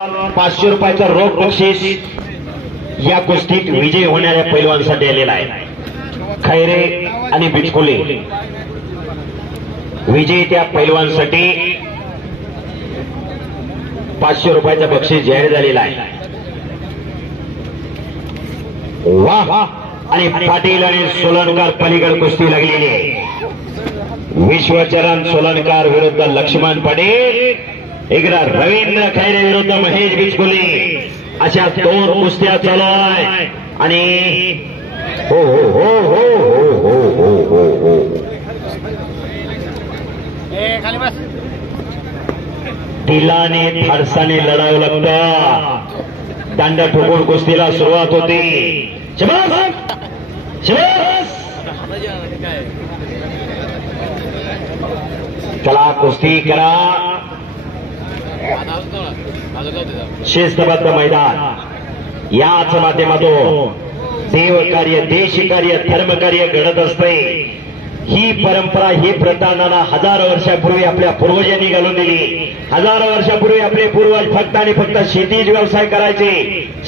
500 रुपयाचा रोख बक्षीस या कुस्तीत विजय होणाऱ्या पैलवानांसाठी आलेला आहे। खैरे आणि बिचकुले विजयी त्या पैलवानांसाठी 500 रुपयाचा बक्षीस जाहीर झालेला आहे। वाह! आणि पाटील आणि सोलनकर पलीकडे कुस्ती लागलेली आहे। विश्वचरण सोलनकर विरुद्ध लक्ष्मण पाटील, इकडे रवींद्र खैरे विरुद्ध महेश बिचकुले, अशा दोन कुस्त्या चालू आहे। आणि हो हो हो हो हो हो हो हो तिलाने फारसाने लढावं लागतं। दांडा ठोकून कुस्तीला सुरुवात होती। चला कुस्ती करा। शिस्तबद्ध मैदान याच माध्यमातून देवकार्य, देशकार्य, धर्मकार्य घडत असते। ही परंपरा, ही प्रथा नाना हजारो वर्षापूर्वी आपल्या पूर्वजांनी घालून दिली। हजारो वर्षापूर्वी आपले पूर्वज फक्त आणि फक्त शेतीच व्यवसाय करायचे।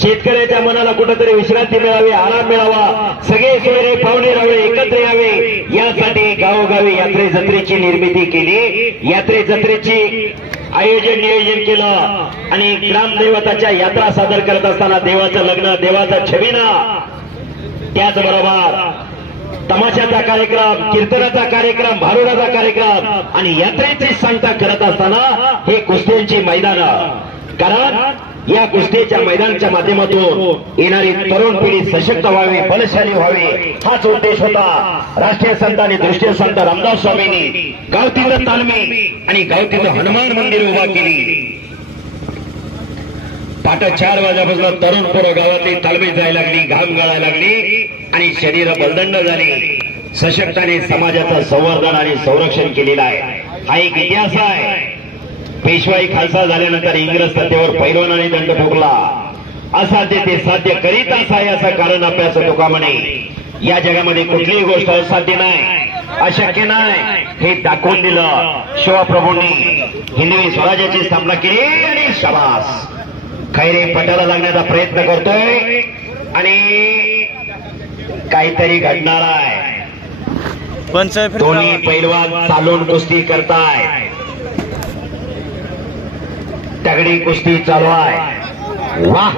शेतकऱ्याच्या मनाला कुठेतरी विश्रांती मिळावी, आराम मिळावा, सगळे सोयरे पाहुणे रावळे एकत्र यावे, यासाठी गावोगावी यात्रे जत्रेची निर्मिती केली। यात्रे जत्रेची आयोजन नियोजन केलं आणि ग्रामदैवताच्या यात्रा सादर करत असताना देवाचं लग्न, देवाचा छबिना, त्याचबरोबर तमाशाचा कार्यक्रम, कीर्तनाचा कार्यक्रम, भारुडाचा कार्यक्रम आणि यात्रेची सांगता करत असताना हे कुस्त्यांची मैदान, कारण या कुस्तीच्या मैदानाच्या माध्यमातून येणारी तरुण पिढी सशक्त व्हावी, बलशाली व्हावी, हाच उद्देश होता। राष्ट्रीय संत आणि दृष्टीय संत रामदास स्वामींनी गावतीचं तालमी आणि गावतीचं हनुमान मंदिर उभा केली। पाट 4 वाजल्यापासून तरुण पोरं गावातली तालमी जायला लागली, घाम गळायला लागली आणि शरीर बलदंड झाले। सशक्ताने समाजाचं संवर्धन आणि संरक्षण केलेलं आहे। हा एक इतिहास आहे। पेशवाई खालसा झाल्यानंतर इंग्रज सत्तेवर पैलवानाने दंड ठोकला। असाध्य ते साध्य करीत आहे असं कारण अभ्यास तुका म्हणे। या जगामध्ये कुठलीही गोष्ट असाध्य नाही, अशक्य नाही, हे दाखवून दिलं शिवप्रभूंनी। हिंदवी स्वराज्याची स्थापना केली आणि शाबास। खैरे पटाला लागण्याचा प्रयत्न करतोय आणि काहीतरी घडणार आहे। दोन्ही पैलवान चालून कुस्ती करताय, तगडी कुस्ती चालू आहे। वाह!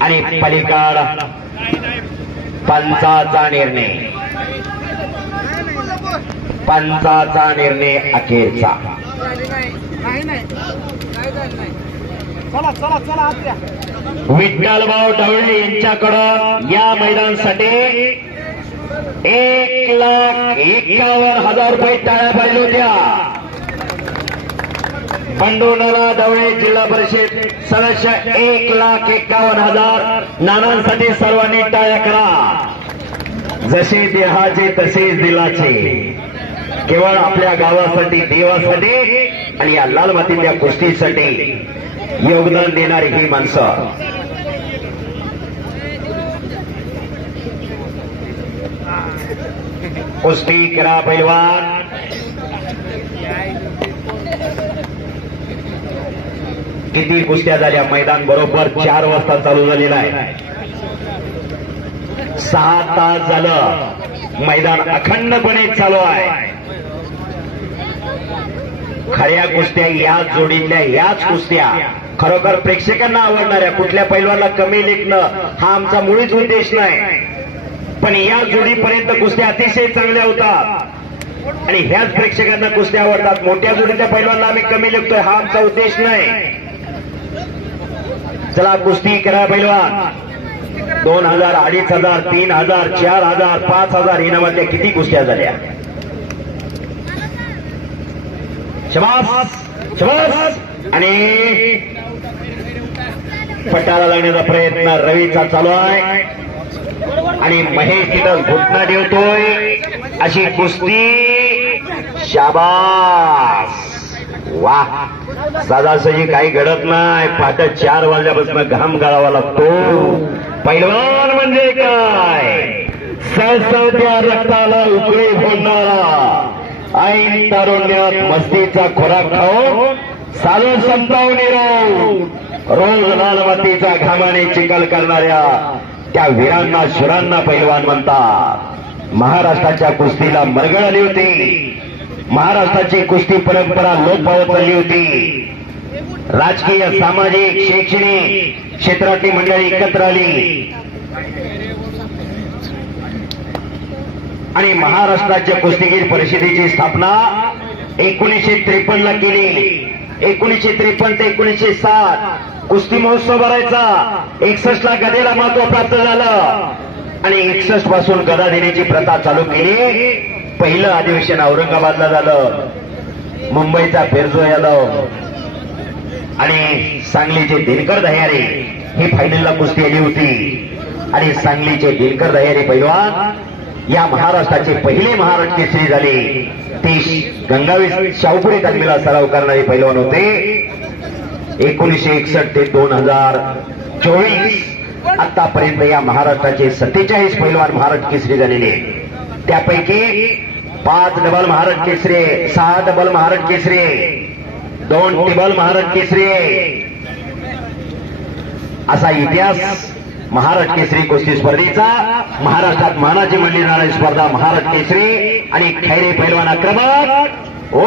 आणि पलीकड पंचाचा निर्णय अखेरचा। विठ्ठलभाऊ ढवळे यांच्याकडं या मैदानासाठी 1,51,000 रुपये टाळ्या पाहिजे होत्या। पंडोनाला ढवळे जिल्हा परिषद सदस्य 1,51,000 नानांसाठी सर्वांनी टाळ्या करा। जसे देहाचे तसेच दिलाचे, केवळ आपल्या गावासाठी, देवासाठी आणि या लाल मातीच्या कुस्तीसाठी योगदान देणारी ही माणसं। कुस्ती करा पैलवान। किती कुस्त्या झाल्या? मैदान बरोबर 4 वाजता चालू झालेलं आहे। 6 तास झालं मैदान अखंडपणे चालू आहे। खऱ्या कुस्त्या याच जोडीतल्या, याच कुस्त्या खरोखर प्रेक्षकांना आवडणाऱ्या। कुठल्या पैलवानाला कमी लेखणं हा आमचा मुळीच उद्देश नाही, पण या जोडीपर्यंत कुस्त्या अतिशय चांगल्या होतात आणि ह्याच प्रेक्षकांना कुस्त्या आवडतात। मोठ्या जोडीच्या पैलवानाला आम्ही कमी लेखतोय हा आमचा उद्देश नाही। चला कुस्ती करा पैलवान। 2,000, 2,500, 3,000, 4,000, 5,000 इनामातल्या किती कुस्त्या झाल्या? शबास शबास। आणि पटाला लागण्याचा प्रयत्न रवीचा चालू आहे आणि महेश तिथं घुटना ठेवतोय। अशी कुस्ती, शाबास। वाह! साधासजी काही घडत नाही। पाट 4 वाजल्यापासून घाम गाळावा लागतो। पैलवान म्हणजे काय? सळसळत्या रक्ताला उकळी फोडणारा, ऐन तारुण्यात मस्तीचा खोराक खाऊन साधं संपवून रोज लाल मातीचा घामाने चिखल करणाऱ्या त्या वीरांना शुरांना पैलवान म्हणतात. महाराष्ट्राच्या कुस्तीला मरगळ आली होती. महाराष्ट्राची कुस्ती परंपरा लोप पावत चालली होती. राजकीय सामाजिक शैक्षणिक क्षेत्रातली मंडळी एकत्र आली आणि महाराष्ट्राच्या कुस्तीगीर परिषदेची स्थापना 1953 ला केली. 1953 ते 1960 कुस्ती महोत्सव भरायचा. 61 ला गदेला महत्व प्राप्त झालं आणि 61 पासून गदा देण्याची प्रथा चालू केली. पहिलं अधिवेशन औरंगाबादला झालं. मुंबईचा फिरजो यादव आणि सांगलीचे दिनकर दह्यारे ही फायनलला कुस्ती आली होती आणि सांगलीचे दिनकर दह्यारे पैलवान या महाराष्ट्राचे पहिले महाराष्ट्र केसरी झाले. ते गंगावी शाहूपुरी तालमीला सराव करणारे पैलवान होते. 1961 ते 2024 आतापर्यंत या महाराष्ट्राचे 47 पैलवान महाराष्ट्र केसरी झालेले. त्यापैकी 5 डबल महाराष्ट्र केसरी, 6 डबल महाराष्ट्र केसरी, 2 टिबल महाराष्ट्र केसरी असा इतिहास महाराष्ट्र केसरी कुस्ती स्पर्धेचा. महाराष्ट्रात मानाची म्हणली जाणारी स्पर्धा महाराष्ट्र केसरी आणि खैरे पैलवान आक्रमक. ओ हो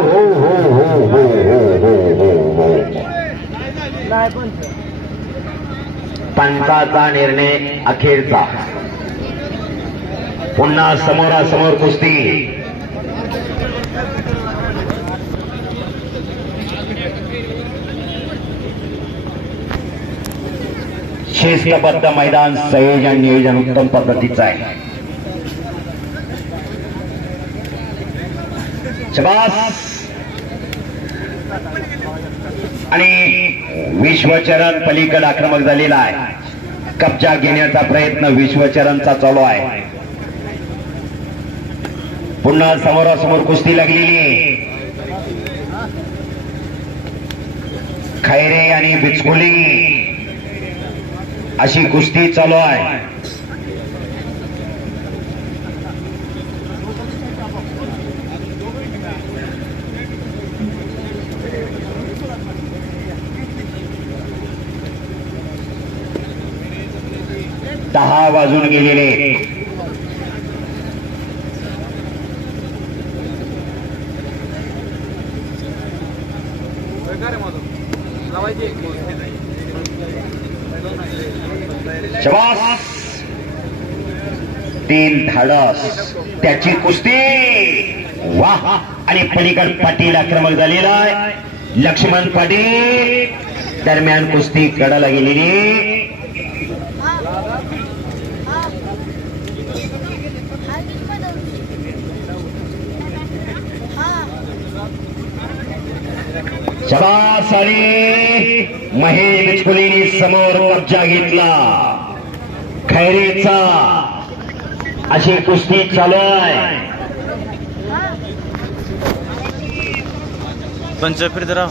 हो हो हो हो हो हो. पंचाचा निर्णय अखेरचा. पुन्हा समोरासमोर कुस्ती. शिस्तबद्ध मैदान, संयोजन नियोजन उत्तम पद्धतीचं आहे. शाबास. आणि विश्वचरण पलीकडे आक्रमक झालेला आहे. कब्जा घेण्याचा प्रयत्न विश्वचरणचा चालू आहे. पुन्हा समोरासमोर कुस्ती लागलेली. खैरे आणि बिचकुली अशी कुस्ती चालू आहे. दहा वाजून गेलेले. शाबास. 3 धाडस त्याची कुस्ती. वाह. आणि पलीकड पाटील आक्रमक झालेला आहे. लक्ष्मण पाटील दरम्यान कुस्ती कडाला गेलेली. शाबास. आणि महेश बिचकुलीने समोर कब्जा घेतला खैरेचा. अशी कुस्ती चालू आहे. पंचफिरदराव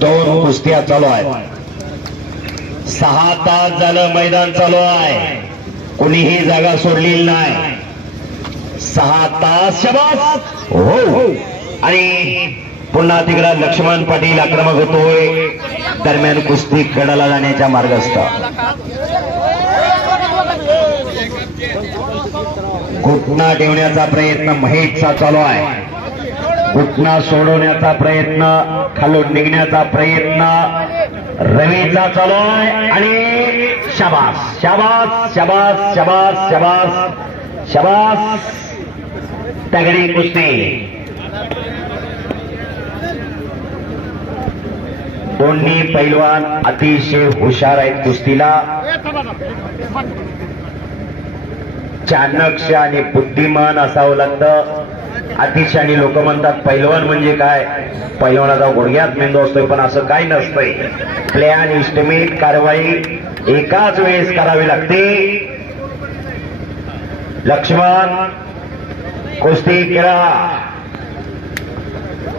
2 कुस्त्या चालू आहेत. 6 तास झालं मैदान चालू आहे. कोणीही जागा सोडलेली नाही. 6 तास. शाबास. हो. आणि पुन्हा तिकडे लक्ष्मण पाटील आक्रमक होतोय. दरम्यान कुस्ती कडाला जाण्याच्या मार्गस्थ. घुटना ठेवण्याचा प्रयत्न महेशचा चालू आहे. घुटना सोडवण्याचा प्रयत्न, खालून निघण्याचा प्रयत्न रवीचा चालू आहे. आणि शाबास शाबास शाबास शाबास शाबास शाबास. तगडी कुस्ती. दोन्ही पैलवान अतिशय हुशार आहेत कुस्तीला. चाणक्य आणि बुद्धिमान असावं लागतं. अतिशयाने लोक म्हणतात पैलवान म्हणजे काय, पैलवानाचा गुडघ्यात मेंदू असतोय, पण असं काय नसतंय. प्लॅन इस्टिमेट कारवाई एकाच वेळेस करावी लागते. लक्ष्मण कुस्ती करा,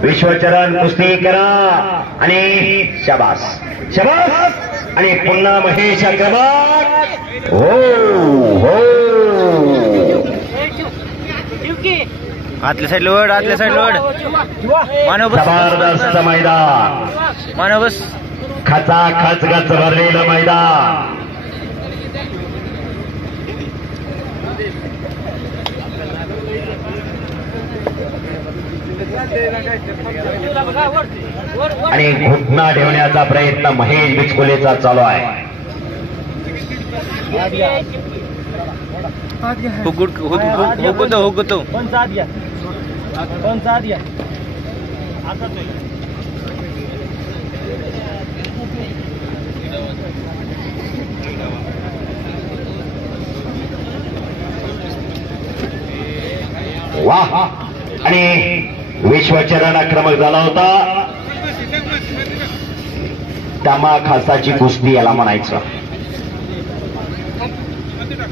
विश्वचरण कुस्ती करा. आणि शाबास शाबास. आणि पुन्हा महेश आक्रमक. हो हो. आतल्या साईड लोड, आतल्या साईड लोड. मानव बस, जबरदस्त मैदान, मानव बस. खचाखच गच भरलेलं मैदान. आणि घुटना ठेवण्याचा प्रयत्न महेश बिचकुलेचा चालू आहे. हुकुतो वाह. आणि विश्वचरण आक्रमक झाला होता. तमा खासाची कुस्ती याला म्हणायचं.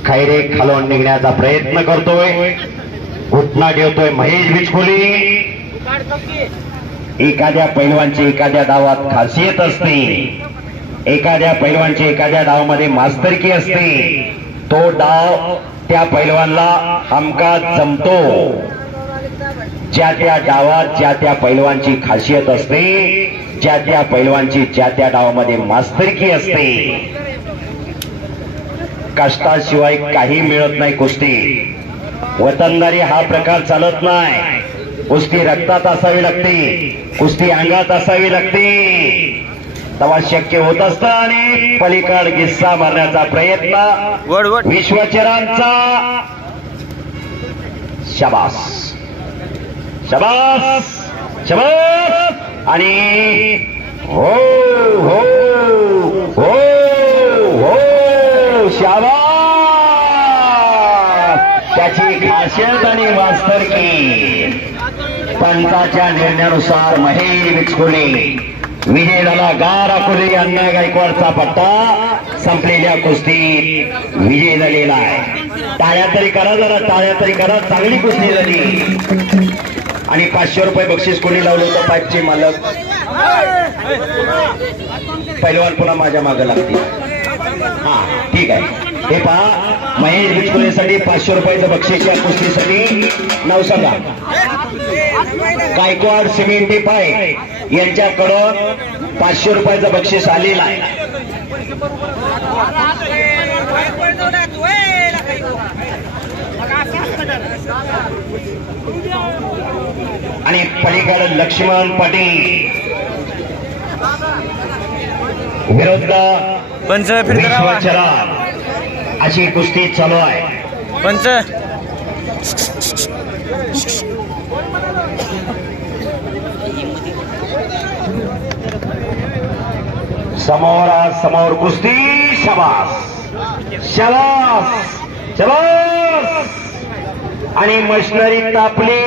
खैरे खालून निघण्याचा प्रयत्न करतोय, घुटना ठेवतोय महेश बिचकुले. एखाद्या पैलवानची एखाद्या डावात खासियत असते, एखाद्या पैलवानची एखाद्या डावामध्ये मास्तरकी असते. तो डाव त्या पैलवानला हमखास जमतो. ज्या त्या डावात ज्या त्या पैलवानची खासियत असते, ज्या त्या पैलवानची ज्या त्या डावामध्ये मास्तरकी असते. कष्टाशिवाय काही मिळत नाही कुस्ती. वतनदारी हा प्रकार चालत नाही. कुस्ती रक्तात असावी लागते, कुस्ती अंगात असावी लागते, तेव्हा शक्य होत असतं. आणि पलीकड गिस्सा मारण्याचा प्रयत्न विश्वचरांचा. शाबास शाबास शाबास. आणि हो हो हो हो शाबास. त्याची खासियत आणि मास्तरकी. पंचाच्या निर्णयानुसार महेश बिचकुले विजय झाला. गाराकुले अण्णा गायकवाडचा पट्टा संपलेल्या कुस्तीत विजय झालेला आहे. टाळ्या तरी करा, जरा टाळ्या तरी करा. चांगली कुस्ती झाली. आणि 500 रुपये बक्षीस कोणी लावलं होतं? पाईपचे मालक. पैलवान पुन्हा माझ्या मागे लागतील. हा ठीक आहे. हे पहा, महेश बिचकुलेसाठी 500 रुपयाचं बक्षीस या कुस्तीसाठी. नाव सांगा. गायकवाड सिमेंटी पाय यांच्याकडून 500 रुपयाचं बक्षीस आलेलं आहे. आणि पलीकडे लक्ष्मण पाटील विरुद्ध विश्वचरण अशी कुस्ती चालू आहे. पंच समोर कुस्ती. शाबास शाबास शाबास. आणि मशिनरी तापली,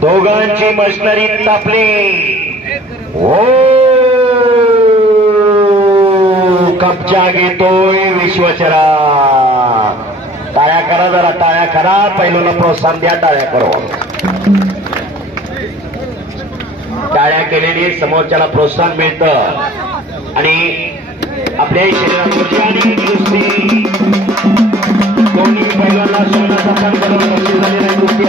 दोघांची मशिनरी तापली. ओ कब्जा घेतोय विश्वचरण. टाळ्या करा, जरा टाळ्या करा. पहिल्याला प्रोत्साहन द्या. टाळ्या करून टाळ्या केलेली समोरच्याला प्रोत्साहन मिळतं. आणि आपल्या शरीराची आणि कुस्ती दोन्ही पैलवानांना सोन्याचा मान करून बक्षीस झालेली कुस्ती